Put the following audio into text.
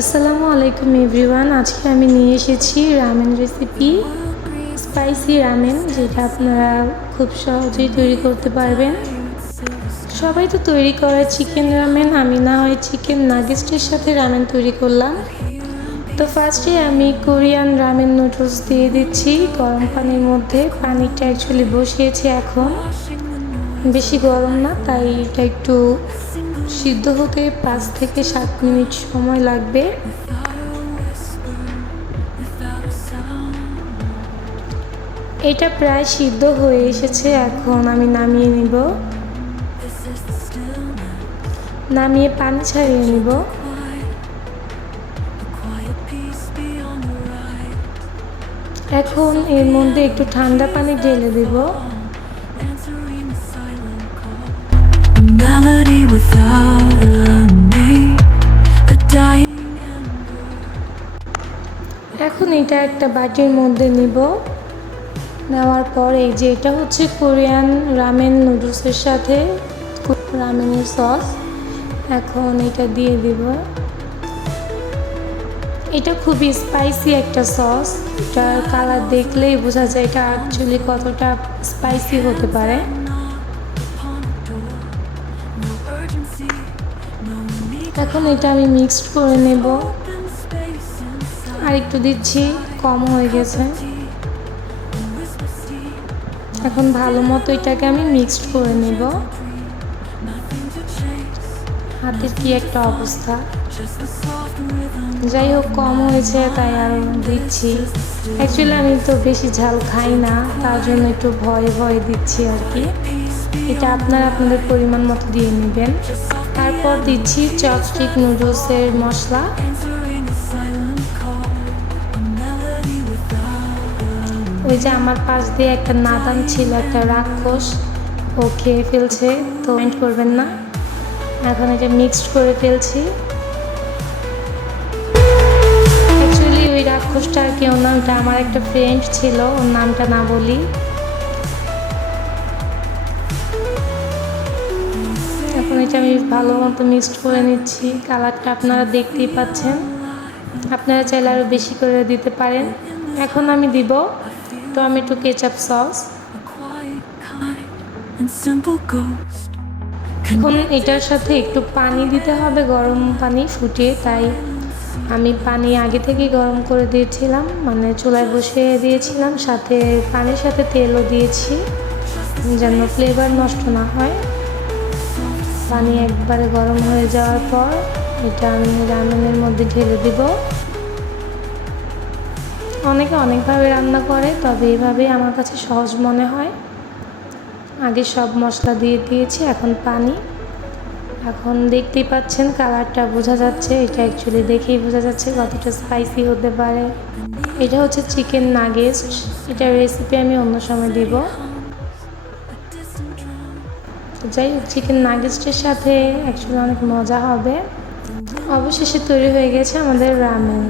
আসসালামু আলাইকুম এভরিওয়ান। আজকে আমি নিয়ে এসেছি রামেন রেসিপি, স্পাইসি রামেন, যেটা আপনারা খুব সহজেই তৈরি করতে পারবেন। সবাই তো তৈরি করে চিকেন রামেন, আমি না হয় চিকেন নাগেটসের সাথে রামেন তৈরি করলাম। তো ফার্স্টে আমি কোরিয়ান রামেন নুডলস দিয়ে দিচ্ছি গরম পানির মধ্যে। পানিটা অ্যাকচুয়ালি বসিয়েছি এখন, বেশি গরম না, তাই এটা একটু সিদ্ধ হতে 5 থেকে 7 মিনিট সময় লাগবে। এটা প্রায় সিদ্ধ হয়ে এসেছে, এখন আমি নামিয়ে নিব। নামিয়ে পানি ছাড়িয়ে নিব। এখন এর মধ্যে একটু ঠান্ডা পানি ঢেলে দেব। এখন এটা একটা বাটির মধ্যে নিব। নেওয়ার পর এই যে এটা হচ্ছে কোরিয়ান রামেন নুডলসের সাথে রামেনের সস, এখন এটা দিয়ে দিব। এটা খুবই স্পাইসি একটা সস, এটার কালার দেখলেই বোঝা যায় এটা অ্যাকচুয়ালি কতটা স্পাইসি হতে পারে। এখন এটা আমি মিক্সড করে নেব। আর একটু দিচ্ছি, কম হয়ে গেছে। এখন ভালো মতো এটাকে আমি মিক্সড করে নেব। হাতের কি একটা অবস্থা, যাই হোক কম হয়েছে তাই আর দিচ্ছি। অ্যাকচুয়ালি আমি তো বেশি ঝাল খাই না, তার জন্য একটু ভয়ে ভয়ে দিচ্ছি আর কি। এটা আপনারা আপনাদের পরিমাণ মতো দিয়ে নেবেন। তারপর দিচ্ছি চপস্টিক নুডলসের মশলা। ওই যে আমার পাশ দিয়ে একটা নাদান ছিল, একটা রাক্ষস, ও খেয়ে ফেলছে, তো মাইন্ড করবেন না। এখন এটা মিক্সড করে ফেলছি। অ্যাকচুয়ালি ওই রাক্ষসটা আর কেউ না, ওটা আমার একটা ফ্রেন্ড ছিল, ওর নামটা না বলি। এখন এটা আমি ভালো মতো মিক্সড করে নিচ্ছি। কালারটা আপনারা দেখতেই পাচ্ছেন, আপনারা চাইলে আরও বেশি করে দিতে পারেন। এখন আমি দিব টমেটো কেচাপ সস। এখন এটার সাথে একটু পানি দিতে হবে, গরম পানি ফুটিয়ে, তাই আমি পানি আগে থেকেই গরম করে দিয়েছিলাম, মানে চুলায় বসিয়ে দিয়েছিলাম, সাথে পানির সাথে তেলও দিয়েছি যেন ফ্লেভার নষ্ট না হয়। পানি একবারে গরম হয়ে যাওয়ার পর এটা আমি রামেনের মধ্যে ঢেলে দিব। অনেকে অনেকভাবে রান্না করে, তবে এইভাবেই আমার কাছে সহজ মনে হয়। আগে সব মশলা দিয়ে দিয়েছি, এখন পানি। এখন দেখতেই পাচ্ছেন কালারটা বোঝা যাচ্ছে, এটা অ্যাকচুয়ালি দেখেই বোঝা যাচ্ছে কতটা স্পাইসি হতে পারে। এটা হচ্ছে চিকেন নাগেটস, এটার রেসিপি আমি অন্য সময় দেব। যাই হোক, চিকেন নাগেটসের সাথে অ্যাকচুয়ালি অনেক মজা হবে। অবশেষে তৈরি হয়ে গেছে আমাদের রামেন।